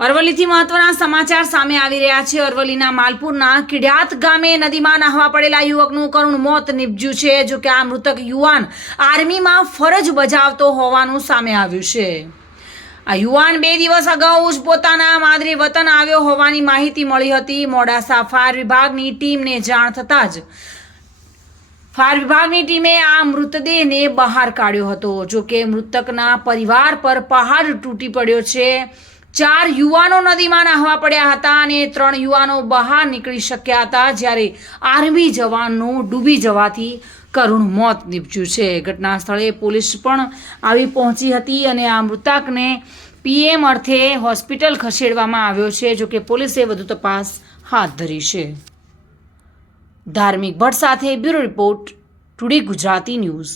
અરવલ્લીથી મહત્વના સમાચાર સામે આવી રહ્યા છે. અરવલ્લીના માલપુરના કિડ્યાત ગામે નદીમાં નાહવા પડેલા યુવકનું કરુણ મોત નીપજ્યું છે, જો કે આ મૃતક યુવાન આર્મીમાં ફરજ બજાવતો હોવાનું સામે આવ્યું છે. આ યુવાન બે દિવસ અગાઉ જ પોતાના માદરે વતન આવ્યો હોવાની માહિતી મળી હતી. મોડાસા ફાયર વિભાગની ટીમને જાણ થતાં જ ફાયર વિભાગની ટીમે આ મૃતદેહને બહાર કાઢ્યો હતો. જો કે મૃતકના પરિવાર પર પહાડ તૂટી પડ્યો છે. ચાર યુવાનો નદીમાં નાહવા પડ્યા હતા અને ત્રણ યુવાનો બહાર નીકળી શક્યા હતા જ્યારે આર્મી જવાનનું ડૂબી જવાથી કરુણ મોત નીપજ્યું છે. ઘટના સ્થળે પોલીસ પણ આવી પહોંચી હતી અને આ મૃતકને પીએમ અર્થે હોસ્પિટલ ખસેડવામાં આવ્યો છે જોકે પોલીસે વધુ તપાસ હાથ ધરી છે. ધાર્મિક ભટ્ટ સાથે bureau report, today Gujarati news.